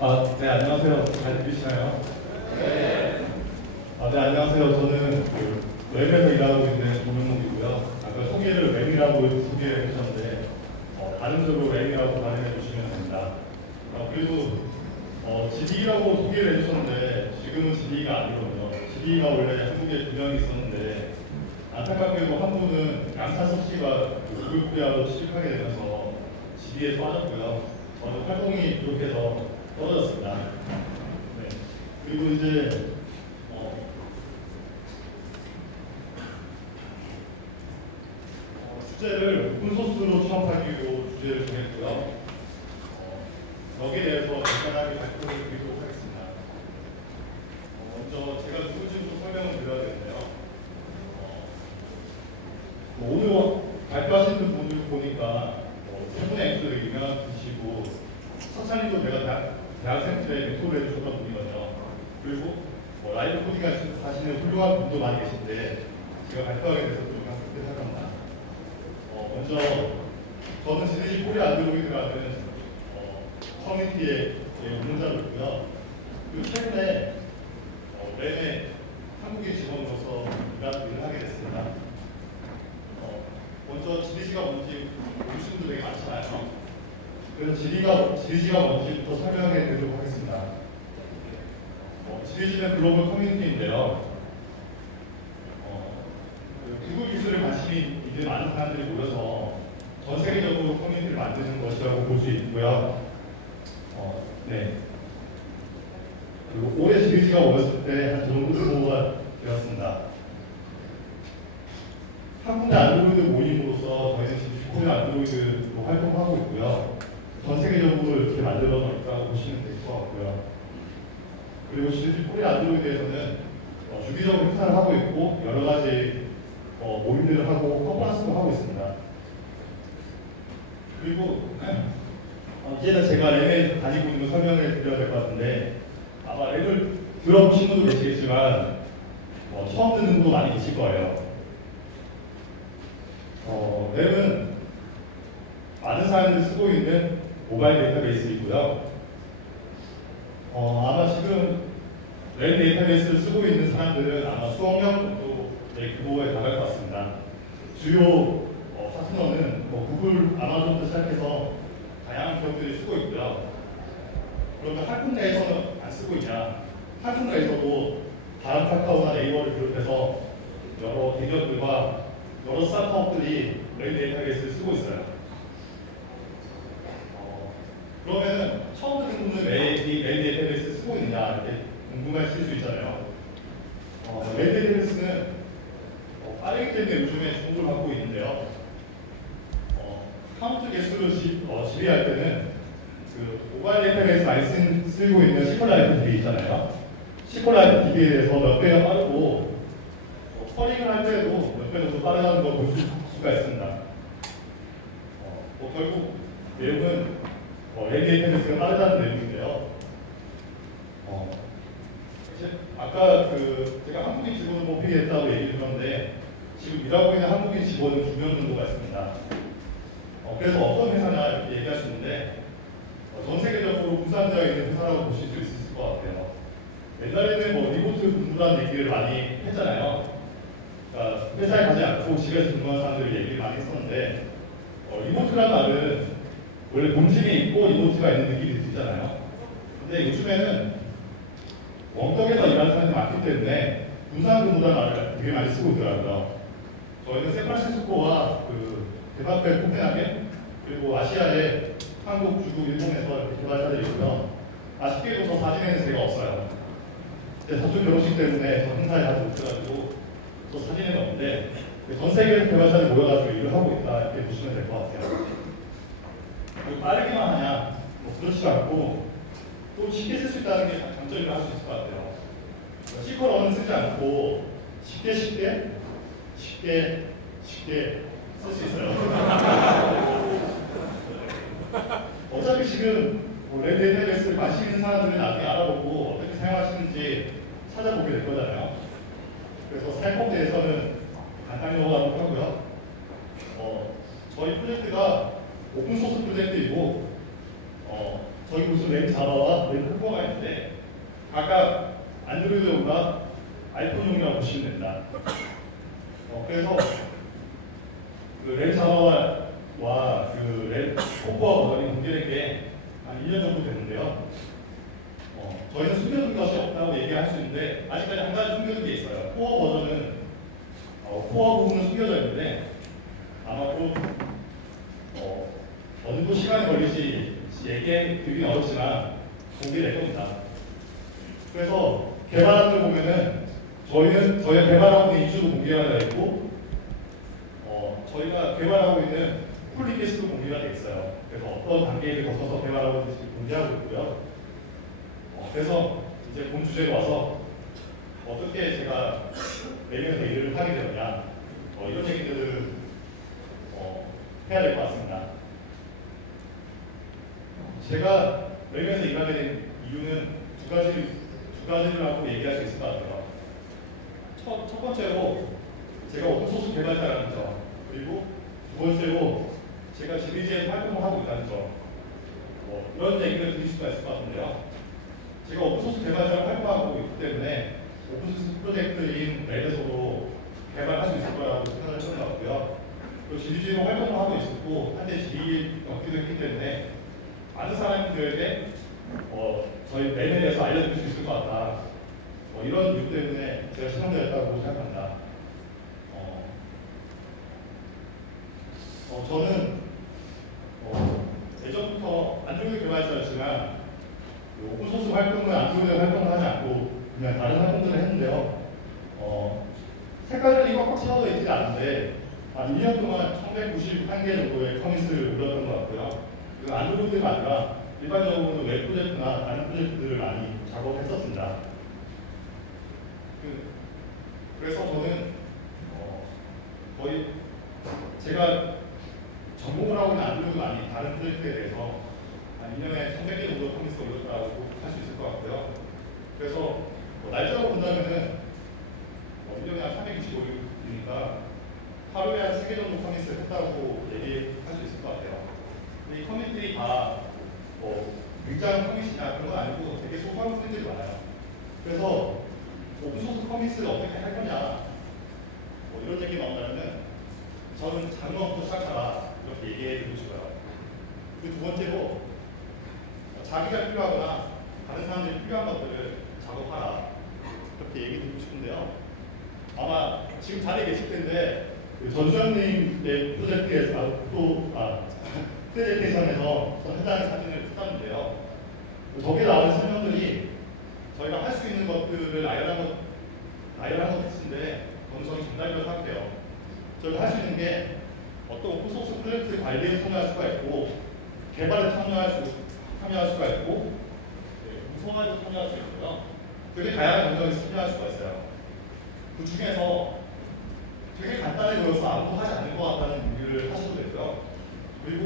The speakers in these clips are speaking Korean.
네, 안녕하세요. 잘 들리시나요? 네. 네, 안녕하세요. 저는 웹에서 일하고 있는 조명목이고요. 아까 소개를 웹이라고 소개해 주셨는데, 다른적으로 웹이라고 발음해 주시면 됩니다. 그리고 GD라고 소개를 해 주셨는데, 지금은 GD가 아니거든요. GD가 원래 한국에 2명이 있었는데, 안타깝게도 한 분은 양찬석 씨가 구글 코리아로 취직하게 되면서 GD에 빠졌고요. 저는 활동이 부족해서 떨어졌습니다. 네. 그리고 이제 주제를 오픈소스로 취업하기로 주제를 정했고요. 여기에 대해서 간단하게 발표를 드리도록 하겠습니다. 먼저 제가 누군지부터 설명을 드려야 되는데요. 오늘 발표하시는 분들 보니까 세분의 엑스 유명한 분이시고 석찬님도 제가 대학생 때 멘토를 해주셨던 분이거든요. 그리고 라이브 코딩 하시는 훌륭한 분도 많이 계신데 제가 발표하게 돼서 좀 가슴 생각합니다. 먼저 저는 GDC 코리아 안드로이드라는 커뮤니티의 운영자로있고요. 그리고 최근에 랩의 한국인 직원으로서 일을 하게 됐습니다. 먼저 GDC가 뭔지 모르시는 분들 되게 많잖아요. 그래서 GDC가 뭔지부터 설명해 드리도록 하겠습니다. GDC는 글로벌 커뮤니티인데요. 구글 기술에 관심이 있는 많은 사람들이 모여서 전 세계적으로 커뮤니티를 만드는 것이라고 볼 수 있고요. 네. 그리고 올해 GDC가 모였을 때 한 정도 규모가 되었습니다. 한 군데 안드로이드 모임으로서 저희는 GDC 코리아 안드로이드로 활동하고 있고요. 전 세계적으로 이렇게 만들어 놓을까 보시면 될 것 같고요. 그리고 GDC 코리아 안드로이드에서는 주기적으로 행사를 하고 있고 여러 가지 모임들을 하고 컨퍼런스도 하고 있습니다. 그리고 이제는 제가 랩에 다니고 있는 걸 설명을 드려야 될 것 같은데 아마 랩을 들어보신 분도 계시겠지만 처음 듣는 분도 많이 계실 거예요. 랩은 많은 사람들이 쓰고 있는 모바일 데이터베이스이고요. 아마 지금 랩 데이터베이스를 쓰고 있는 사람들은 아마 수억 명 정도의 규모에 달할 것 같습니다. 주요 파트너는 구글, 아마존부터 시작해서 다양한 기업들이 쓰고 있고요. 그런데 한국 내에서는 안 쓰고 있냐? 한국 내에서도 다른 카카오나 네이버를 비롯해서 여러 대기업들과 여러 스타트업들이 랩 데이터베이스를 쓰고 있어요. 그러면은 처음 듣는 분은 왜 이 랩 데이터베이스를 쓰고 있느냐 이렇게 궁금하실 수 있잖아요. 랩 데이터베이스는 빠르기 때문에 요즘에 주목을 받고 있는데요. 카운트 개수를 지배할 때는 모바일 데이터베이스 많이 쓰고 있는 시컬라이트 DB 있잖아요. 시컬라이트 DB에 대해서 몇 배가 빠르고 커링을 할 때도 몇 배 정도 빠르다는 걸 볼 수가 있습니다. 결국 내용은 랩 데이터베이스가 빠르다는 내용인데요. 아까 제가 한국인 직원을 뽑히게 했다고 얘기를 들었는데 지금 일하고 있는 한국인 직원은 2명 정도가 있습니다. 그래서 어떤 회사냐 이렇게 얘기하시는데 전 세계적으로 부산자가 있는 회사라고 보실 수 있을 것 같아요. 옛날에는 리모트 근무라는 얘기를 많이 했잖아요. 그러니까 회사에 가지 않고 집에서 근무하는 사람들이 얘기를 많이 했었는데 리모트라는 말은 원래 본심이 있고 리모트가 있는 느낌이 들잖아요. 근데 요즘에는 원격에서 일하는 사람이 많기 때문에 분산 근무라는 말을 되게 많이 쓰고 있더라고요. 저희는 샌프란시스코와 데마페 코펜하겐 그리고 아시아의 한국, 중국, 일본에서 이렇게 개발자들이 있고요. 아쉽게도 저 사진에는 제가 없어요. 제 사촌 결혼식 때문에 저 행사에 가지 못해가지고 저 사진에는 없는데 전 세계 개발자들이 모여가지고 일을 하고 있다 이렇게 보시면 될 것 같아요. 그리고 빠르기만 하냐? 그렇지 않고 또 쉽게 쓸 수 있다는 게 장점이라 할 수 있을 것 같아요. 시컬어는 쓰지 않고 쉽게 쓸 수 있어요. 어차피 지금 랩 데이터베이스를 관심 있는 사람들은 나중에 알아보고 어떻게 사용하시는지 찾아보게 될 거잖아요. 그래서 사용법에 대해서는 간단히 넘어가도록 하고요. 저희 프로젝트가 오픈소스 프로젝트이고 저기 무슨 램 자바와 램 코어가 있는데 각각 안드로이드용과 아이폰용이라고 보시면 됩니다. 그래서 그 램 자바와 그 램 코어 버전이 공개된 게 한 1년 정도 됐는데요. 저희는 숨겨둔 것이 없다고 얘기할 수 있는데 아직까지 한 가지 숨겨둔 게 있어요. 코어 버전은 코어 부분은 숨겨져 있는데 아마 또 어느 정도 시간이 걸릴지 얘기드리긴 어렵지만 공개될 겁니다. 그래서 개발안을 보면은 저희가 개발하고 있는 이슈도 공개가 되어 있고 저희가 개발하고 있는 쿨리캐스도 공개가 되어 있어요. 그래서 어떤 단계를 거쳐서 개발하고 있는지 공개하고 있고요. 그래서 이제 본 주제로 와서 어떻게 제가 내면에서 일을 하게 되느냐 이런 얘기들을 해야 될 것 같습니다. 제가 내면에서 일하게 된 이유는 두 가지를 하고 얘기할 수 있을 것 같아요. 첫 번째로 제가 오픈소스 개발자라는 점, 그리고 두 번째로 제가 GBG에서 활동을 하고 있다는 점, 이런 얘기를 드릴 수가 있을 것 같은데요. 제가 오픈소스 개발자로 활동하고 있기 때문에 오픈소스 프로젝트인 랩에서도 개발할 수 있을 거라고 생각을 했던 것 같고요. 그리고 GBG로 활동을 하고 있었고 한때 GE 연기도 했기 때문에 많은 사람들에게 저희 랩에 대해서 알려줄 수 있을 것 같다. 이런 이유 때문에 제가 신청되었다고 생각합니다. 저는 예전부터 안드로이드 개발자였지만 오픈소스 활동은 안드로이드 활동을 하지 않고 그냥 다른 활동들을 했는데요. 색깔이 꽉꽉 채워져 있지 않은데 한 2년 동안 1191개 정도의 커밋을 올렸던 것 같고요. 이건 안드로이드가 아니라 일반적으로 웹 프로젝트나 다른 프로젝트들을 많이 작업했었습니다. 그래서 저는 거의 제가 전공을 하고 있는 안드로이드가 아닌 다른 프로젝트에 대해서 한 2년에 1100개 정도 커밋을 올렸다고 할 수 있을 것 같고요. 그래서 날짜로 본다면은 1년에 한 365일이니까 하루에 한 3개 정도 커밋을 했다고 얘기할 수 있을 것 같아요. 근데 이 커밋들이 다 굉장한 커밋이냐 그런 건 아니고 되게 소소한 커밋들이 많아요. 그래서 오픈소스 커밋을 어떻게 할 거냐 이런 얘기 나온다면은 저는 작은 것부터 시작하라 이렇게 얘기해 드리고 싶어요. 그리고 두 번째로 자기가 필요하거나 다른 사람들이 필요한 것들을 작업하라 이렇게 얘기 드리고 싶은데요. 아마 지금 자리에 계실 텐데 전수현님의 프레젠테이션에서 현장 사진을 찍었는데요. 저기에 나오는 설명들이 저희가 할 수 있는 것들을 나열한 것 같은데 저는 정답이라고 생각해요. 저희가 할 수 있는 게 어떤 오픈소스 프로젝트 관리에 참여할 수가 있고 개발에 참여할 수가 있고 구성에도 참여할 수 있고요. 되게 다양한 영역에서 참여할 수가 있어요. 그 중에서 되게 간단해 보여서 아무도 하지 않을 것 같다는 얘기를 하셔도 되고요. 그리고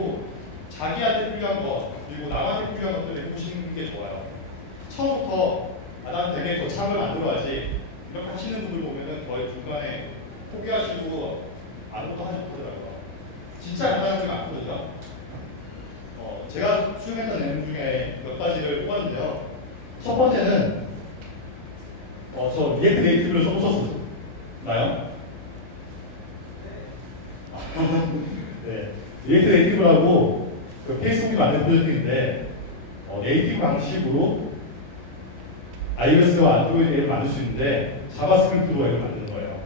자기한테 필요한 것, 그리고 남한테 필요한 것들을 해보시는 게 좋아요. 처음부터 난 되게 거창을 만들어야지 이렇게 하시는 분들 보면은 거의 중간에 포기하시고 아무것도 하지 못하더라고요. 진짜 간단한 게 많거든요. 제가 수행했던 내용 중에 몇 가지를 뽑았는데요. 첫 번째는 저 리액트 네이티브를 써보셨나요? 네, 리액트 네이티브라고 그 페이스북이 만든 프로젝트인데 네이티브 방식으로 iOS와 안드로이드 앱을 만들 수 있는데 자바스크립트로 앱을 만드는 거예요.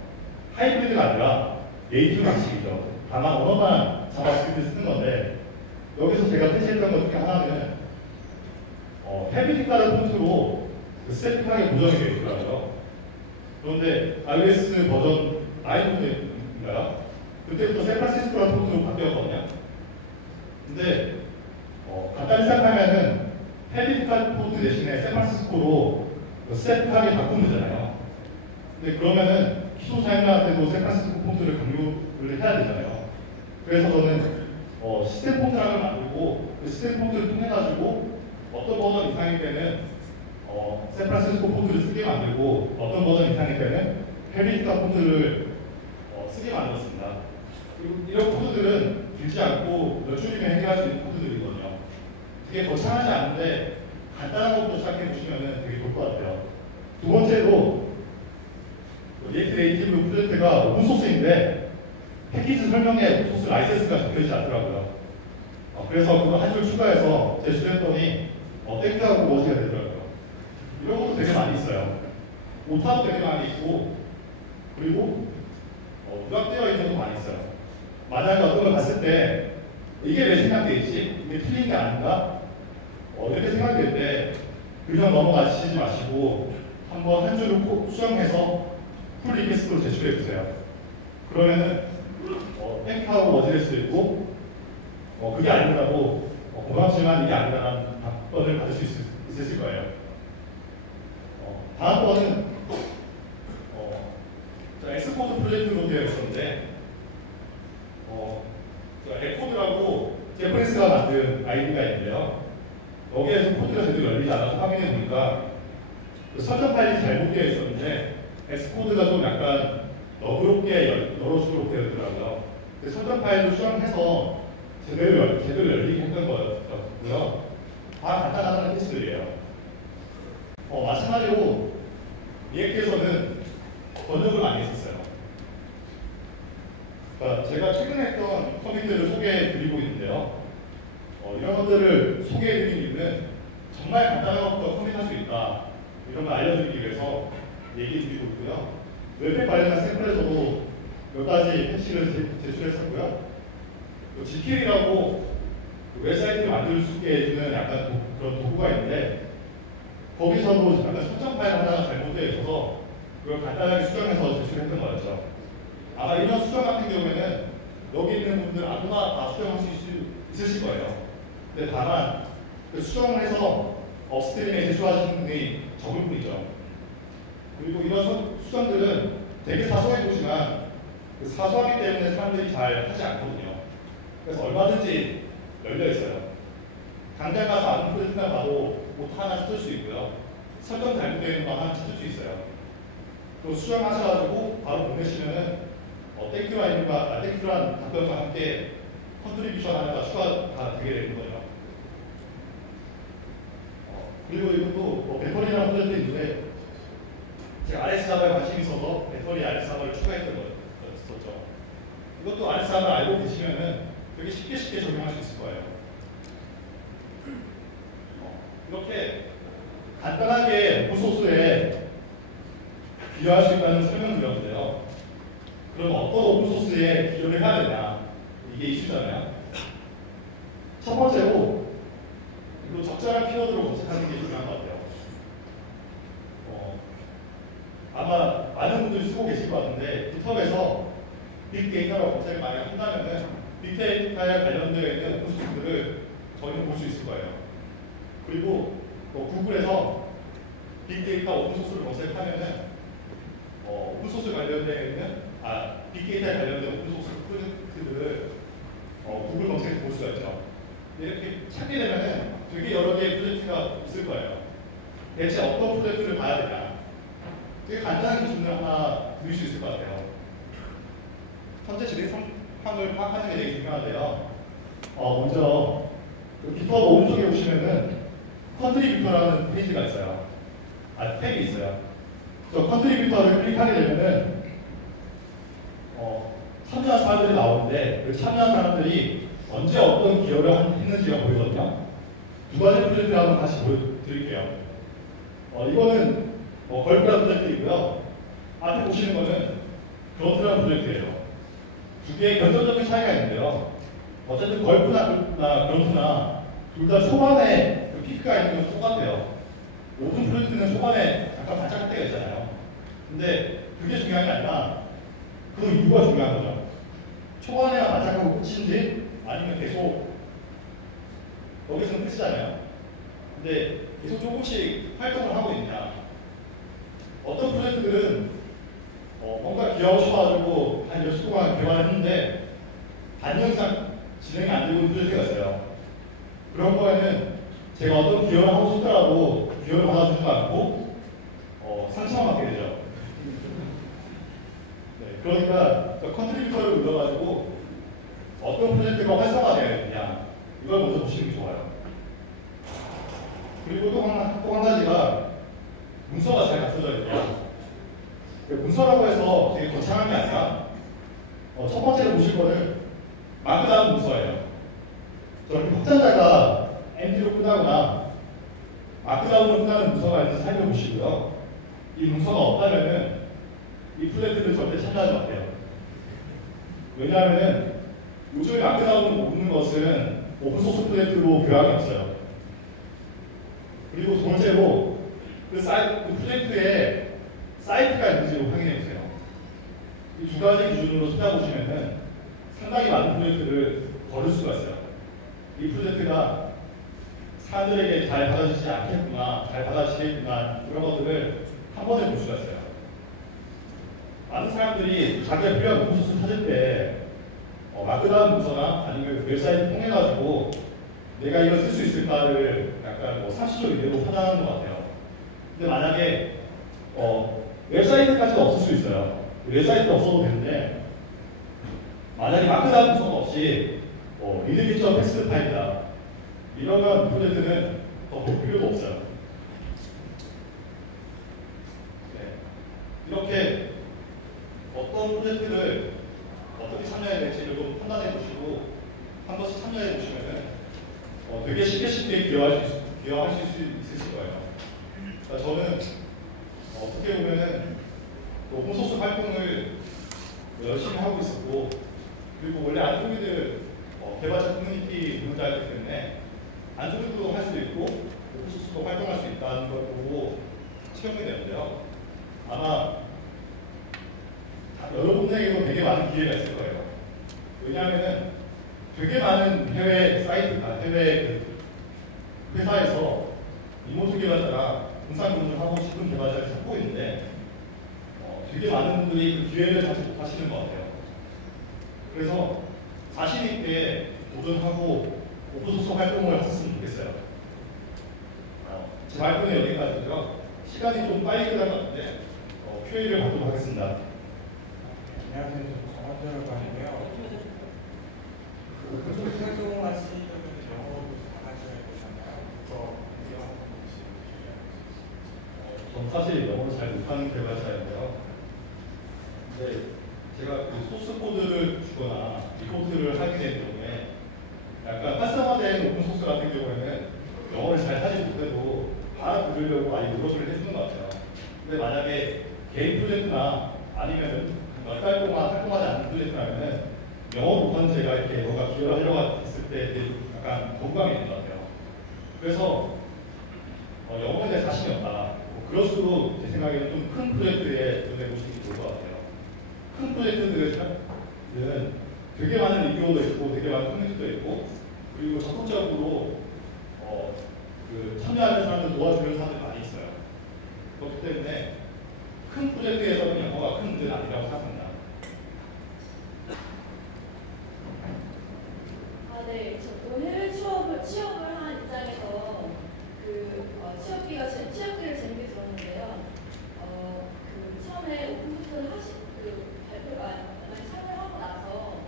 하이브리드가 아니라 네이티브 방식이죠. 다만 언어만 자바스크립트 쓰는 건데 여기서 제가 패치했던 것 중에 하나는 헤비틱다는 폰트로 스태틱하게 고정이 되어 있더라고요. 그런데 iOS 버전 9인가요? 그때부터 샌프란시스코라는 폰트로 바뀌었거든요. 근데 간단히 생각하면은 헤비틱한 폰트 대신에 샌프란시스코로 스태틱하게 바꾸면 되잖아요. 근데 그러면은 기초 사용자한테도 샌프란시스코 폰트를 강요를 해야 되잖아요. 그래서 저는 시스템 폰트를 만들고 그 시스템 폰트를 통해 가지고 어떤 버전 이상일 때는 샌프란시스코 폰트를 쓰게 만들고 어떤 버전 이상일 때는 헤비틱한 폰트를 쓰게 만들었습니다. 그리고 이런 코드들은 길지 않고 몇 줄이면 해결할 수 있는 코드들이거든요. 그게 거창하지 않은데 간단한 것부터 시작해 보시면 되게 좋을 것 같아요. 두 번째로 리액트 네이티브 프로젝트가 오픈소스인데 패키지 설명에 오픈소스 라이센스가 적혀있지 않더라고요. 그래서 그거 한 줄 추가해서 제출했더니 땡크하고 워즈가 되더라고요. 이런 것도 되게 많이 있어요. 오타도 되게 많이 있고 그리고 누락되어 있는 것도 많이 있어요. 만약에 어떤 걸 봤을 때 이게 왜 생각돼 있지? 이게 틀린 게 아닌가? 이렇게 생각될 때 그냥 넘어가시지 마시고 한번 한 줄을 수정해서 풀 리퀘스트로 제출해 주세요. 그러면은 땡크하고 워즈일 수 있고 그게 아니라고 고맙지만 이게 아니라는 답변을 받을 수 있으실 거예요. 다음 번은 엑스코드 프로젝트로 되어 있었는데 에코드라고 제프리스가 만든 아이디가 있는데요. 여기에서 코드가 제대로 열리지 않아서 확인해 보니까 그 설정 파일이 잘못 되어 있었는데 엑스코드가 좀 약간 너그럽게 열어주도록 되어 있더라고요. 설정 파일을 수정해서 제대로 열리게 했던 거였고요. 다 간단한 패치들이에요. 마찬가지로 리액트에서는 번역을 많이 했었어요. 그러니까 제가 최근에 했던 커밋들을 소개해 드리고 있는데요. 이런 것들을 소개해 드리는 이유는 정말 간단한 것부터 커밋할 수 있다. 이런 걸 알려드리기 위해서 얘기 드리고 있고요. 웹팩 관련한 샘플에서도 몇 가지 패치를 제출했었고요. GK이라고 웹사이트를 만들 수 있게 해주는 약간 그런 도구가 있는데 거기서도 약간 설정 파일 하나가 잘못되어 있어서 그걸 간단하게 수정해서 제출했던 거였죠. 아마 이런 수정 같은 경우에는 여기 있는 분들 아무나 다 수정할 수 있으실 거예요. 근데 다만 그 수정을 해서 업스트림에 제출하시는 분이 적을 뿐이죠. 그리고 이런 수정들은 되게 사소해 보지만 그 사소하기 때문에 사람들이 잘 하지 않거든요. 그래서 얼마든지 열려 있어요. 당장 가서 아는 프로젝트나 봐도 오타 하나 찾을 수 있고요. 설정 잘못되어 있는 거 하나 찾을 수 있어요. 또 수정하셔가지고 바로 보내시면은 땡큐란 답변과 함께 컨트리뷰션 하나가 추가가 되게 되는 거죠. 그리고 이것도 배터리라는 프로젝트 있는데 제가 RS 자바에 관심이 있어서 배터리 RS 자바를 추가했던 거였었죠. 이것도 RS 자바를 알고 계시면은 되게 쉽게 적용할 수 있을 거예요. 이렇게 간단하게 오픈소스에 비교할 수 있다는 설명을 드렸는데요. 그럼 어떤 오픈소스에 비교를 해야 되냐? 이게 이슈잖아요. 첫 번째로 적절한 키워드로 검색하는 게 중요한 것 같아요. 아마 많은 분들이 쓰고 계실 것 같은데 깃허브에서 빅데이터로 검색을 많이 한다면은 빅데이터에 관련되어 있는 오픈소스들을 저희는 볼 수 있을 거예요. 그리고 구글에서 빅데이터 오픈소스를 검색하면은 오픈소스 관련되어 있는 빅데이터에 관련된 오픈소스 프로젝트들을 구글 검색에서 볼 수가 있죠. 이렇게 찾게 되면은 되게 여러 개의 프로젝트가 있을 거예요. 대체 어떤 프로젝트를 봐야 되냐? 되게 간단한 기준을 하나 드릴 수 있을 것 같아요. 현재 진행 상황을 파악하는 게 되게 중요한데요. 먼저 깃허브 오른쪽에 보시면은 컨트리뷰터라는 페이지가 있어요. 탭이 있어요. 저 컨트리뷰터를 클릭하게 되면은 참여한 사람들이 나오는데 그 참여한 사람들이 언제 어떤 기여를 했는지가 보이거든요. 두 가지 프로젝트를 한번 다시 보여드릴게요. 이거는 걸프라는 프로젝트이고요. 앞에 보시는 거는 그런트라는 프로젝트예요. 두 개의 결정적인 차이가 있는데요. 어쨌든 걸프나 그런트나 둘 다 초반에 그 피크가 있는 건 똑같아요. 모든 프로젝트는 초반에 약간 반짝할 때가 있잖아요. 근데 그게 중요한 게 아니라 그 이유가 중요한 거죠. 초반에가 반짝하고 끝인지 아니면 계속 여기서는 끝이잖아요. 근데 계속 조금씩 활동을 하고 있냐. 어떤 프로젝트들은 뭔가 기여하고 싶어가지고 한 몇 주 동안 개발을 했는데 반년상 진행이 안 되고 있는 프로젝트가 있어요. 그런 거에는 제가 어떤 기여를 하고 싶더라도 기여를 받아주지도 않고 상처만 받게 되죠. 네, 그러니까 컨트리뷰터를 눌러가지고 어떤 프로젝트가 활성화되어야 되냐 이걸 먼저 보시는 게 좋아요. 그리고 또 한 가지가 문서가 잘 갖춰져 있대요. 문서라고 해서 되게 거창한 게 아니라 첫 번째로 보실 거는 마크다운 문서예요. 저렇게 확장자가 MD로 끝나거나 마크다운으로 끝나는 문서가 있는지 살펴보시고요. 이 문서가 없다면은 이 플랫을 절대 참여하지 마세요. 왜냐하면은 요즘에 마크다운을 모으는 것은 오픈소스 플랫으로 교양이 없어요. 그리고 두 번째로 그 프로젝트에 사이트가 있는지를 확인해 보세요. 이 두 가지 기준으로 찾아보시면은 상당히 많은 프로젝트를 거를 수가 있어요. 이 프로젝트가 사람들에게 잘 받아주지 않겠구나, 잘 받아주시겠구나, 이런 것들을 한 번에 볼 수가 있어요. 많은 사람들이 자기가 필요한 오픈소스 찾을 때 마크다운 문서나 아니면 웹사이트 통해가지고 내가 이걸 쓸 수 있을까를 약간 뭐 상시적 이대로 판단하는 것 같아요. 근데 만약에 웹사이트까지는 없을 수 있어요. 웹사이트 없어도 되는데 만약에 마크다운 문서가 없이 리드기처 텍스트 파일이다 이러면 프로젝트는 더 볼 필요도 없어요. 네. 이렇게 어떤 프로젝트를 어떻게 참여해야 될지를 좀 판단해 보시고 한 번씩 참여해 보시면은 되게 쉽게 기여하실 수 있으실 거예요. 그러니까 저는 어떻게 보면은 오픈소스 활동을 열심히 하고 있었고 그리고 원래 안드로이드 개발자 커뮤니티 운영자이기 때문에 안드로이드도 할 수도 있고 오픈소스도 활동할 수 있다는 걸 보고 시험이 되는데요. 아마 여러분에게도 되게 많은 기회가 있을 거예요. 왜냐하면 되게 많은 해외 사이트나 해외 회사에서 리모트 개발자랑 분산 하고 싶은 개발자를 찾고 있는데 되게 많은 분들이 그 기회를 찾지 못하시는 것 같아요. 그래서 자신 있게 도전하고 오픈소스 활동을 하셨으면 좋겠어요. 제 발표는 여기까지고요. 시간이 좀 빨리 끝난 것 같은데 Q&A를 받도록 하겠습니다. 안녕하세요. 정원재라고 하는데요. 오픈소스 활동하시려면 영어도 잘하셔야 되잖아요. 그거 저는 사실 영어를 잘 못하는 개발자인데요. 근데 제가 그 소스 코드를 주거나 리포트를 하게 된 경우에 약간 활성화된 오픈소스 같은 경우에는 영어를 잘 하지 못해도 알아들으려고 많이 노력을 해주는 것 같아요. 근데 만약에 개인 프로젝트나 아니면 몇 달 동안 활동하지 않는 프로젝트라면 영어 못하는 제가 이렇게 뭔가 기여를 하려고 했을 때 약간 건강이 있는 것 같아요. 그래서 영어에 대해 자신이 없다. 그럴수록 제 생각에는 좀 큰 프로젝트에 도전해보시는 게 좋을 것 같아요. 큰 프로젝트들은 되게 많은 리뷰어도 있고 되게 많은 커뮤니티도 있고 그리고 적극적으로 참여하는 사람들 도와주는 사람들이 많이 있어요. 그렇기 때문에 큰 프로젝트에서는 영어가 큰 문제는 아니라고 생각합니다. 네, 저도 해외 취업을 한 입장에서 취업기를 재밌게 들었는데요. 처음에 오픈소스 발표가 참여를 하고 나서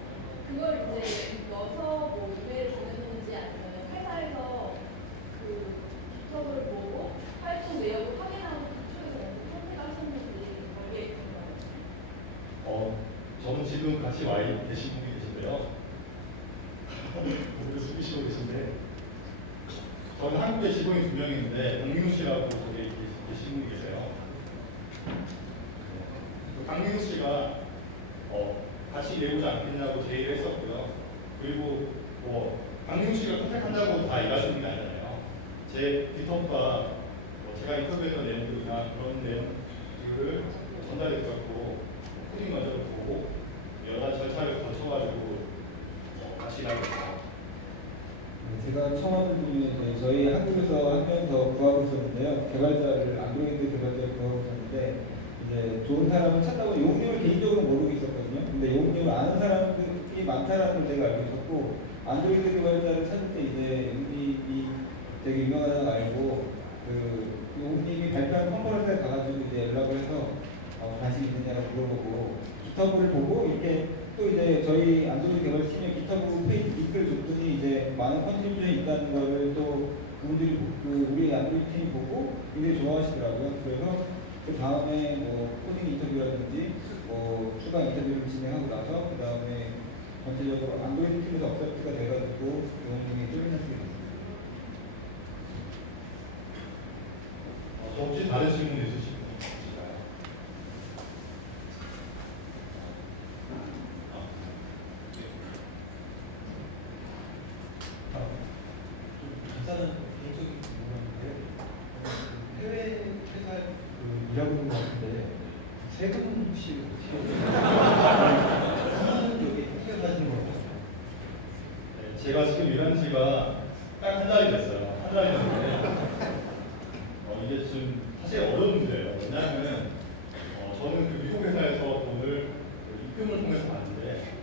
그걸 이제 넣어서 뭐 이메일 보내는지 아니면 회사에서 깃허브를 보고 활동 내역을 확인하고 그쪽에서 어떻게 선택하셨는지 거기에 궁금해요. 저는 지금 같이 와 계신 분이 계신데요. 오늘 숨기시고 계신데 저는 한국에 직원이 2명 있는데 강민우 씨라고 거기 계신 분이 계세요. 강민우 씨가 같이 일해보지 않겠냐고 제의를 했었고요. 그리고 강민우 씨가 컨택한다고 다 일하시는 게 아니잖아요. 제 깃허브가 제가 인터뷰했던 내용들이나 그런 내용들을 전달해드렸고 코딩 과정을 보고 여러 가지 절차를 거쳐가지고 같이 일하고 있어요. 제가 처음 저희 한국에서 한 명 더 구하고 있었는데요. 개발자를 안드로이드 개발자를 구하고 있었는데 이제 좋은 사람을 찾다고 용님을 개인적으로 모르고 있었거든요. 근데 용님을 아는 사람들이 많다라는 걸 제가 알고 있었고 안드로이드 개발자를 찾을 때 이제 용님이 되게 유명하다는 걸 알고 용님이 발표한 컨퍼런스에 가가지고 이제 연락을 해서 관심 있느냐고 물어보고 깃허브를 보고 이렇게 또 이제 저희 안드로이드 개발팀에 깃허브 페이지 링크를 줬더니 이제 많은 컨트리뷰션이 있다는 거를 또 그분들이 우리 안드로이드 팀이 보고 굉장히 좋아하시더라고요. 그래서 그 다음에 뭐 코딩 인터뷰라든지 뭐 추가 인터뷰를 진행하고 나서 그 다음에 전체적으로 안드로이드 팀에서 업데이트가 돼가지고 영웅이 쫄면하게 됐습니다. 저 혹시 다른 질문 있으신가요? 간단한 개인적인 질문인데요. 해외 회사에 일하고 있는 것 같은데 세금 혹시 여기 해외 가시는 거예요? 네, 제가 지금 일한 지가 딱 한 달이 됐어요. 한 달이 됐는데 이게 좀 사실 어려운 문제예요. 왜냐하면 저는 그 미국 회사에서 돈을 입금을 통해서 받는데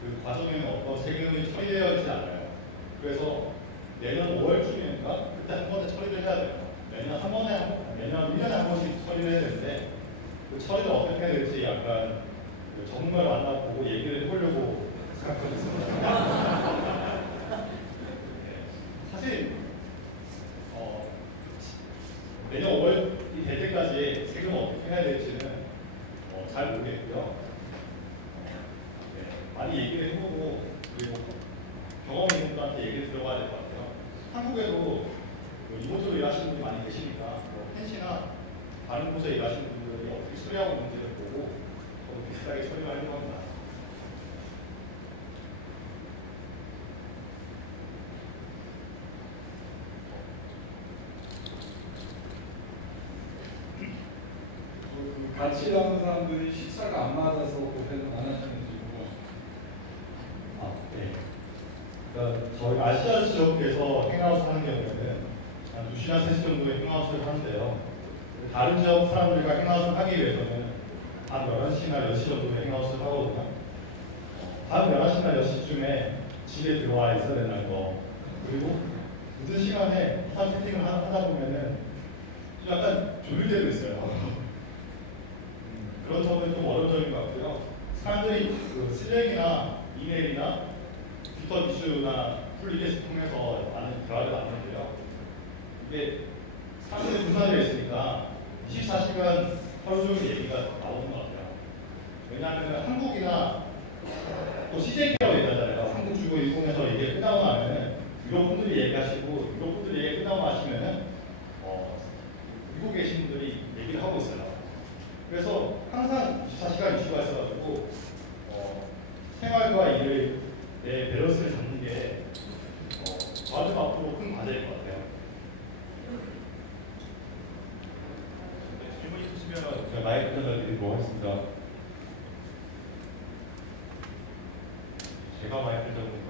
그 과정에는 어떤 세금이 처리되어 있지 않아요. 그래서 내년 5월쯤인가 그때 한 번에 처리를 해야 돼요. 매년 1년에 한 번씩 처리를 해야 되는데 그 처리를 어떻게 해야 될지 약간 그 전문가를 만나보고 얘기를 해보려고 생각하고 있습니다. 사실 내년 5월이 될 때까지 세금을 어떻게 해야 될지는 잘 모르겠고요. 많이 얘기를 해보고 그리고 경험 있는 분들한테 얘기를 들어봐야 될 것 같아요. 한국에도 리모트로 일하시는 분이 많이 계시니까 펜시나 다른 곳에 일하시는 분들이 어떻게 처리하고 있는지를 보고 저도 비슷하게 처리를 하려고 합니다. 같이 일하는 사람들이 시차가 안 맞아서 고생을 안 하시는지 궁금해요. 네. 그러니까 저희 아시아 지역에서 행아웃을 하는 경우에는 한 2시간, 3시 정도의 행아웃을 하는데요. 다른 지역 사람들과 행아웃을 하기 위해서는 밤 11시나 10시 정도에 행아웃을 하거든요. 밤 11시나 10시쯤에 집에 들어와 있어야 된다는 거. 그리고 늦은 시간에 화상 채팅을 하다 보면은 좀 약간 졸릴 때도 있어요. 그런 점은 좀 어려운 점인 것 같고요. 사람들이 그 슬랙이나 이메일이나 빅터 이슈나 풀 리퀘스트 통해서 많은 대화를 나누는데요. 이게 사람들이 분산되어 있으니까 24시간 하루 종일 얘기가 나오는 것 같아요. 왜냐하면 한국이나 또 CJ라고 얘기하잖아요. 한국 주고 일본에서 얘기 끝나고 나면은 유럽 분들이 얘기하시고 유럽 분들이 얘기 끝나고 나시면은 미국에 계신 분들이 얘기를 하고 있어요. 그래서 항상 24시간 이슈가 있어가지고 생활과 일을 내 밸런스를 잡는 게 저한테 앞으로 큰 과제일 것 같아요. 질문 있으시면 제가 마이크 전달드리도록 하겠습니다. 제가 마이크 전달